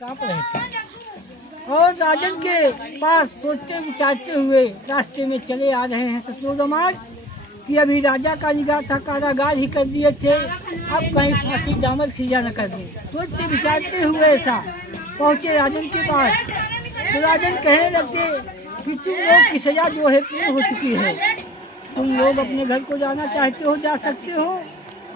कांप रहे थे और राजन के पास सोचते विचारते हुए रास्ते में चले आ रहे हैं ससुर समाज कि अभी राजा का निगाह था, कारागार ही कर दिए थे, अब कहीं फांसी दामद खिया न कर दे। सोचते विचारते हुए ऐसा पहुँचे राजन के पास तो राजन कहने लगते कि तुम लोग की सजा जो है पूरी हो चुकी है, तुम लोग अपने घर को जाना चाहते हो जा सकते हो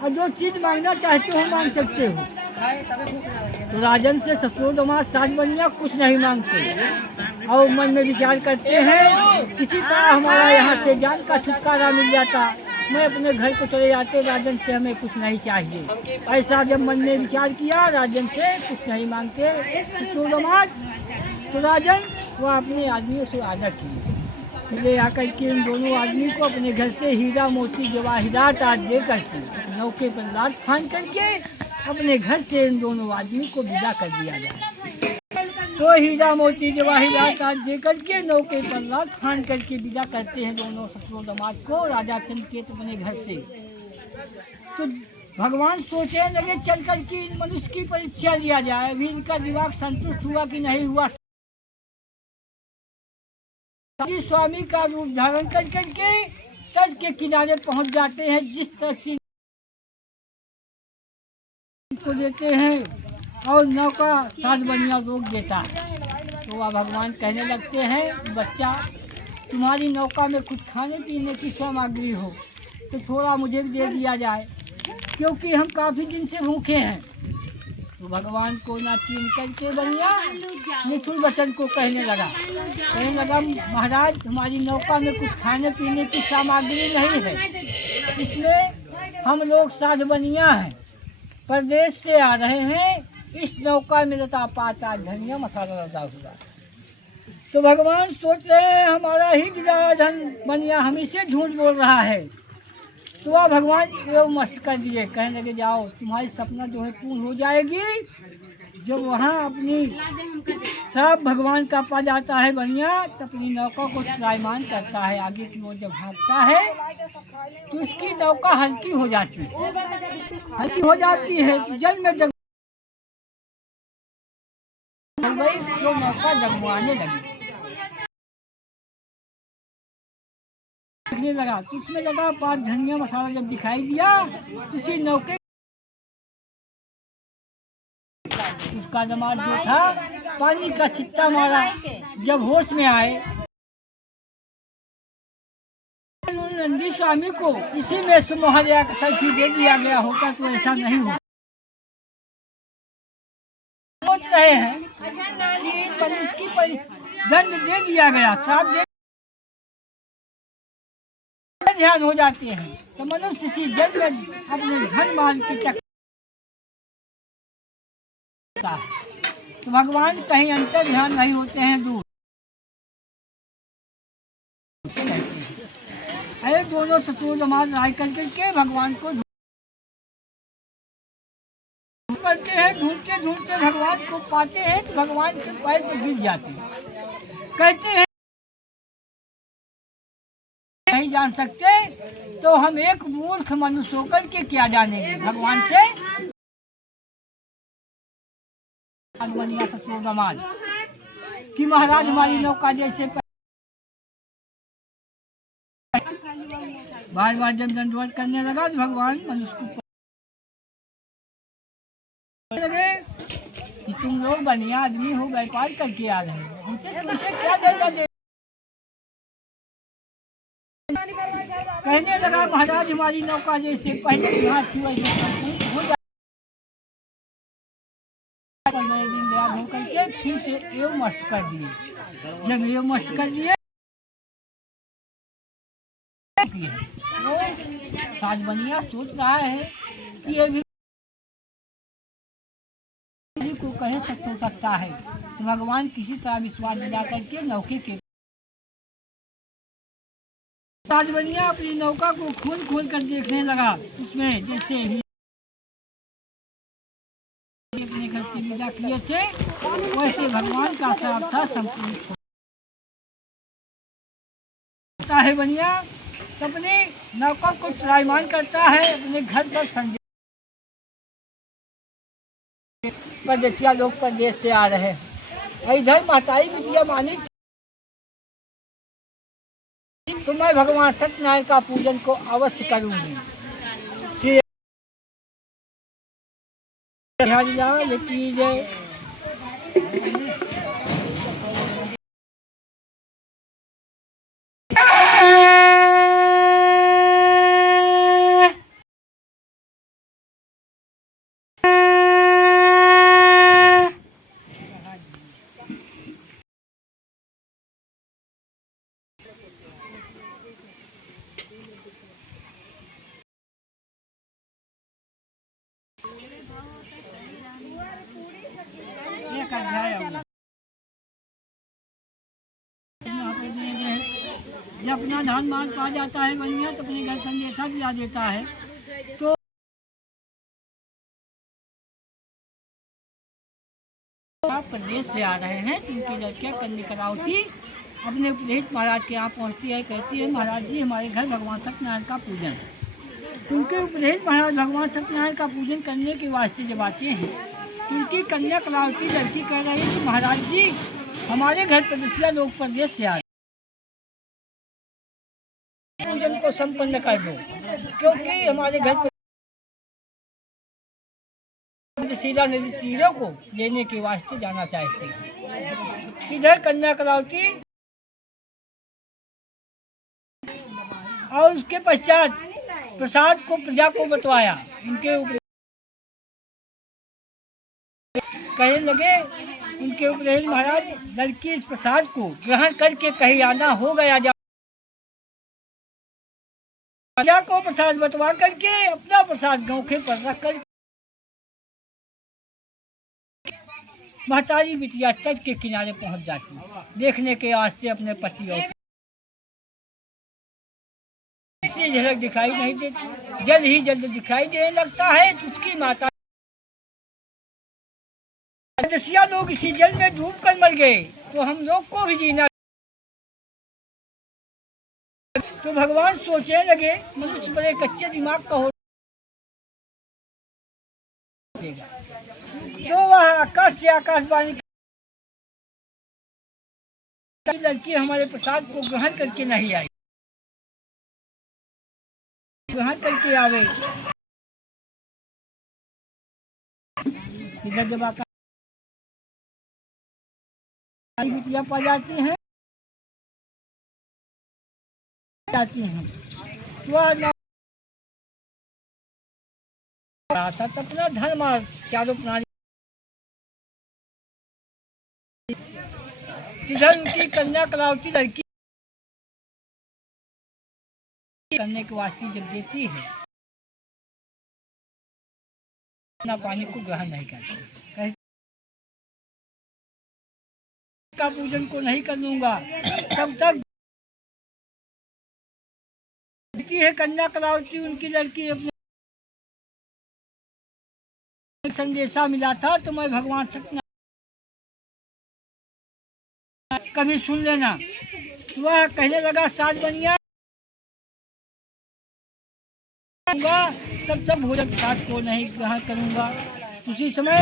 और जो चीज़ मांगना चाहते हो मांग सकते हो। तो राजन से ससुर दामाद साज बनिया कुछ नहीं मांगते और मन में विचार करते हैं किसी तरह हमारा यहाँ से जान का छुटकारा मिल जाता, मैं अपने घर को चले जाते, राजन से हमें कुछ नहीं चाहिए। ऐसा जब मन में विचार किया राजन से कुछ नहीं मांगते ससुर दामाद, तो राजन वो अपने आदमियों से आदर किए, ले आकर के उन दोनों आदमी को अपने घर से हीरा मोती जवाहिरात आज दे करके नौके पर लाद फान करके अपने घर से इन दोनों आदमी को विदा कर दिया जाए। तो हीरा मोती जवाहिरात आज दे करके नौके पर लाद फान करके विदा करते हैं दोनों ससुर दामाद को राजा चंद्रकेतु अपने घर से। तो भगवान सोचने लगे चल कर के इन मनुष्य की परीक्षा लिया जाए, अभी इनका दिमाग संतुष्ट हुआ कि नहीं हुआ। स्वामी का रूप धारण कर करके तट के किनारे पहुंच जाते हैं, जिस तरह से को देते हैं और नौका सात बनिया रोक देता है। तो वह भगवान कहने लगते हैं बच्चा तुम्हारी नौका में कुछ खाने पीने की सामग्री हो तो थोड़ा मुझे दे दिया जाए, क्योंकि हम काफ़ी दिन से भूखे हैं। तो भगवान को ना चीन करके बनिया निठुर वचन को कहने लगा महाराज हमारी नौका में कुछ खाने पीने की सामग्री नहीं है, इसलिए हम लोग साध बनिया हैं, प्रदेश से आ रहे हैं, इस नौका में लता पाता धनिया मसाला लगा हुआ। तो भगवान सोच रहे हैं हमारा ही दिलाया धन बनिया हम इसे झूठ बोल रहा है। तो वह भगवान एवं मस्त कर दिए, कहने लगे जाओ तुम्हारी सपना जो है पूर्ण हो जाएगी। जब वहाँ अपनी सब भगवान का पा जाता है बनिया तो अपनी नौका को त्रायमान करता है, आगे की ओर जब भागता है तो उसकी नौका हल्की हो जाती है तो जल में जग गई, तो नौका जगवाने लगा तो उसमें लगा पाँच धनिया मसाला जब दिखाई दिया उसी नौके उसका दामाद जो था पानी का छिट्टा मारा, जब होश में आए नंदी स्वामी को इसी में सुमोहरिया का सल्फी दे दिया गया होता तो ऐसा नहीं हो। सोच रहे हैं कि मनुष्य की दंड दे दिया गया, साफ दे ध्यान हो जाते हैं तो मनुष्य की जल में अपने धन मान के चक्कर। तो भगवान कहीं अंतर ध्यान नहीं होते हैं, दूर अरे दोनों ससुर दामाद राय करके भगवान को करते हैं, ढूंढते भगवान को पाते हैं तो भगवान के पैर पर गिर जाते हैं, कहते हैं नहीं जान सकते तो हम एक मूर्ख मनुष्य होकर के क्या जानेंगे भगवान से। ससुर दामाद कि महाराज हमारी नौका जैसे बार बार जब दंडवत करने लगा तो भगवान मनुष्य को लगे कि तुम लोग बढ़िया आदमी हो, व्यापार करके आ रहे हो, हमसे तुमसे क्या देना दे। कहने लगा महाराज हमारी नौका जैसे पहले यहाँ थी वैसे हो जाए, दिन दयाल होकर के फिर से एवं मस्त कर दिए। जब एवं मस्त कर दिए वो साज बनिया सोच रहा है कि ये भी को कहे हो सकता है, तो भगवान किसी तरह विश्वास दिला करके नौके के साज बनिया अपनी नौका को खोल कर देखने लगा, उसमें जैसे ही अपने घर से विदा किए थे वैसे भगवान का साथ था संपूर्ण है बनिया। तो अपनी नौका को त्रायमान करता है, अपने घर पर संजय परदेसिया लोग परदेश से आ रहे हैं। इधर महतारी बिटिया मानी तो मैं भगवान सत्यनारायण का पूजन को अवश्य करूंगी। श्री हरिलाल की जय। एक अध्याय जब अपना धान माल पा जाता है बनिया तो अपने घर संदेशा दिया देता है। तो आप प्रदेश से आ रहे हैं, उनकी लड़कियाँ कन्या करावती अपने उपदेश महाराज के यहाँ पहुँचती है, कहती है महाराज जी हमारे घर भगवान सत्यनारायण का पूजन। उनके उपदेश महाराज भगवान सत्यनारायण का पूजन करने के वास्ते जब आते हैं, उनकी कन्या कलावती लड़की कह रही है कि महाराज जी हमारे घर परदेसिया लोग प्रदेश से आ रहे पूजन को संपन्न कर दो, क्योंकि हमारे घर सीधा नदी तीरों को लेने के वास्ते जाना चाहते हैं। इधर कन्या कलावती और उसके पश्चात प्रसाद को प्रजा को बंटवाया। उनके कहने लगे उनके उपदेश महाराज लड़की इस प्रसाद को ग्रहण करके कहीं आना हो गया जा प्रजा को प्रसाद बंटवा करके अपना प्रसाद गौखे पर रख कर महतारी बिटिया तट के किनारे पहुंच जाती, देखने के वास्ते अपने पति और झलक दिखाई नहीं देती। जल्द ही जल्द दिखाई देने लगता है तो उसकी माता परदेसिया लोग इसी जल में डूब कर मर गए तो हम लोग को भी जीना। तो भगवान सोचने लगे मनुष्य बड़े कच्चे दिमाग का हो, तो वह आकाश से आकाशवाणी लड़की हमारे प्रसाद को ग्रहण करके नहीं आई, ग्रहण करके आवे। इधर जब आकाश बिटिया पा जाती हैं वह अपना धर्म चारों प्राणी इधर उनकी कन्या कलावती लड़की करने के वास्ते जब देती है अपना पानी को ग्रहण नहीं करती, का पूजन को नहीं कर लूंगा तब तक है कन्या कलावती उनकी लड़की अपने संदेशा मिला था तो मैं भगवान सत्यनारायण कभी सुन लेना। वह कहने लगा सात बनिया तब तक भोजन प्रसाद को नहीं ग्रहण करूंगा। उसी समय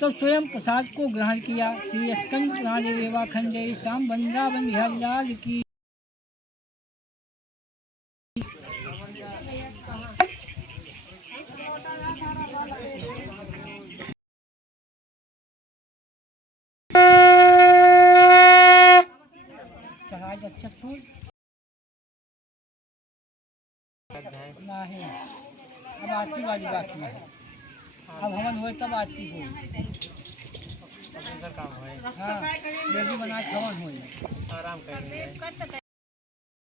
तो स्वयं प्रसाद को ग्रहण किया। श्री स्कंद पुराण रेवा खंडे शाम वृंदावन बिहारी लाल की। अच्छा फूल ना है, अब आरती वाली बाकी है, अब हवन हुए तब आरती हो। हाँ, देवी बना हवन हुई आराम करेंगे।